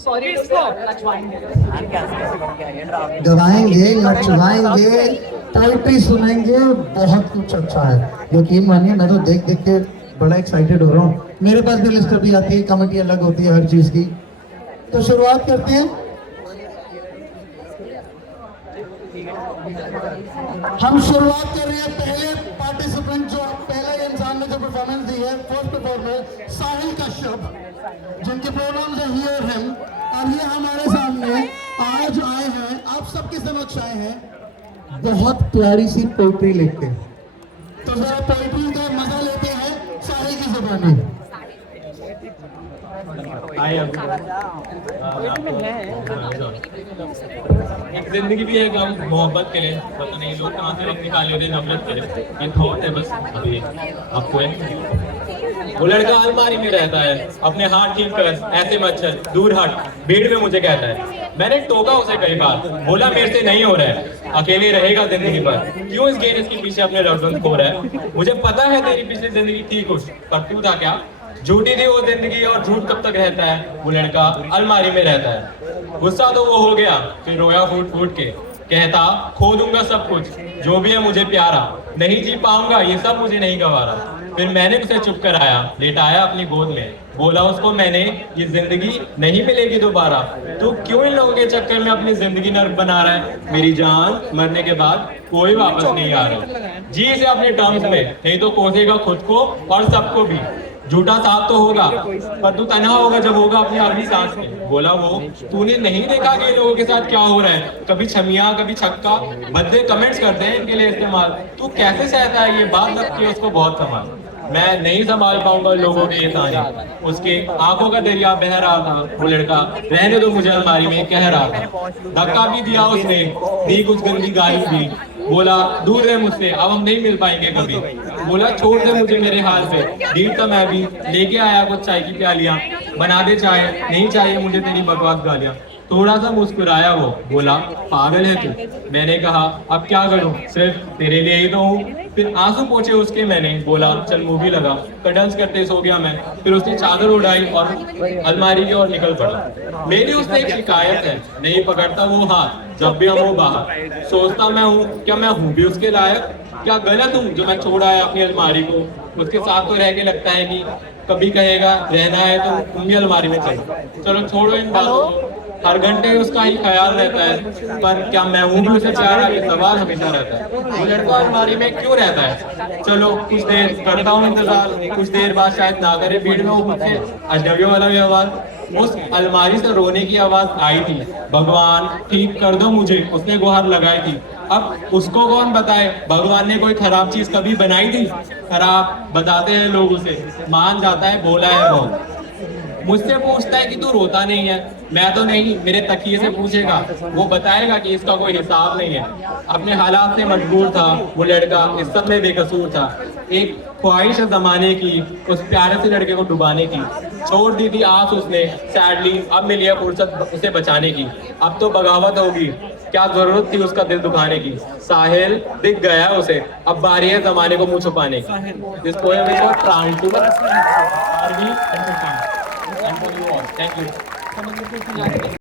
Sorry नचवाएंगे। गवाएंगे, नचवाएंगे, poetry सुनेंगे, बहुत कुछ अच्छा है। यकीन मानिए मैं तो देख देख के बड़ा एक्साइटेड हो रहा हूँ। मेरे पास भी लिस्ट अभी आती है, कमेटी अलग होती है हर चीज की। तो शुरुआत करते हैं। हम शुरुआत कर रहे हैं पहले पार्टिसिपेंट, जो पहला इंसान ने जो परफॉर्मेंस दी है, फर्स्ट परफॉर्मर साहिल कश्यप, जिनके प्रोनाउंस है ही और हिम, और ये हमारे सामने आज आए हैं, आप सबके समक्ष आए हैं बहुत प्यारी सी पोइट्री लिख के। तो जरा पोइट्री का मजा लेते हैं साहिल की जुबान में। एक जिंदगी भी है गम मोहब्बत के लिए, पता नहीं लोग कहाँ से वक्त निकाल लेते हैं नफरत के लिए। ये थॉट है बस अभी आपको है। वो लड़का अलमारी में रहता है, अपने हाथ ठीक कर, ऐसे मच्छर दूर हट, भीड़ में मुझे कहता है। मैंने टोका उसे कई बार, बोला मेरे से नहीं हो रहा है, अकेले रहेगा जिंदगी भर, क्यों इस गेरेज के पीछे अपने लफ्ज़ खो रहा है। मुझे पता है तेरी पिछली जिंदगी थी कुछ, पर तू था क्या? झूठी थी वो जिंदगी और झूठ कब तक रहता है। वो लड़का अलमारी में रहता है। गुस्सा तो वो हो गया, फिर रोया फूट फूट के, कहता खो दूंगा सब कुछ जो भी है मुझे प्यारा, नहीं जी पाऊंगा ये सब मुझे नहीं गवारा। फिर मैंने उसे चुप कराया, लेटाया अपनी गोद में, बोला उसको मैंने ये जिंदगी नहीं मिलेगी दोबारा, तू क्यों इन लोगों के चक्कर में अपनी जिंदगी नर्क बना रहा है। मेरी जान मरने के बाद कोई वापस नहीं आ रहा, जी इसे अपने टर्म्स में, नहीं तो कोसेगा खुद को और सबको भी। झूठा साफ तो होगा पर तू तन्हा होगा जब होगा अपनी आखिरी सांस में। बोला वो तूने नहीं देखा कि लोगों के साथ क्या हो रहा है, कभी छमिया कभी छक्का, बदले कमेंट्स करते हैं इनके लिए इस्तेमाल। तू कैसे सहता है ये बात लगती है उसको बहुत संभाल। मैं नहीं संभाल पाऊंगा लोगों के ये ताने। उसके आंखों का दरिया बह रहा था। वो लड़का रहने दो मुझे अलमारी में कह रहा था। धक्का भी दिया उसने, दी कुछ गंदी गाली भी, बोला दूर रहे मुझसे अब हम नहीं मिल पाएंगे कभी। बोला छोड़ दे मुझे मेरे हाल पे, ढीठ था मैं भी, लेके आया कुछ चाय की प्यालियां, बना दे चाय, नहीं चाहिए मुझे तेरी बकवास गालियां। थोड़ा सा मुस्कुराया वो, बोला पागल है तू। मैंने कहा अब क्या करूं, सिर्फ तेरे लिए ही तो हूँ। फिर आंसू पोंछे उसके, मैंने बोला चल मूवी लगा, कर्टन्स करते सो गया मैं। फिर उसने चादर उड़ाई और अलमारी की ओर निकल पड़ा। मेरी उससे एक शिकायत है, नहीं पकड़ता वो हाथ जब भी हम हो बाहर। सोचता मैं हूँ क्या मैं हूँ भी उसके लायक, क्या गलत हूँ जो मैं छोड़ आया अपनी अलमारी को। उसके साथ तो रह के लगता है कि कभी कहेगा रहना है तो तुम भी अलमारी में चलो। चलो छोड़ो इन बातों को, हर घंटे उसका ही ख्याल रहता है, पर क्या मैं हूँ भी उसे प्यारा, ये सवाल हमेशा रहता है। वो लड़का अलमारी में क्यों रहता है। चलो कुछ देर करता हूँ इंतजार, कुछ देर बाद शायद ना करे भीड़ में वो मुझसे अजनबियों वाला व्यवहार। उस अलमारी से रोने की आवाज आई थी, भगवान ठीक कर दो मुझे, उसने गुहार लगाई थी। अब उसको कौन बताए भगवान ने कोई खराब चीज कभी बनाई थी। खराब बताते हैं लोग उसे, मान जाता है बोला है बहुत। मुझसे पूछता है कि तू रोता नहीं है, मैं तो नहीं, मेरे तकिए से पूछेगा, वो बताएगा कि इसका कोई हिसाब नहीं है। अपने हालात से मजबूर था वो लड़का, इस सब में बेकसूर था। एक ख्वाहिश जमाने की, उस प्यारे से लड़के को डुबाने की, छोड़ दी थी आस उसने सैडली, अब मिली है फुर्सत उसे बचाने की। अब तो बगावत होगी, क्या जरूरत थी उसका दिल दुखाने की। साहिल दिख गया उसे, अब बारी है जमाने को मुंह छुपाने की। This poem is trying to RV entertain. And for you all, thank you.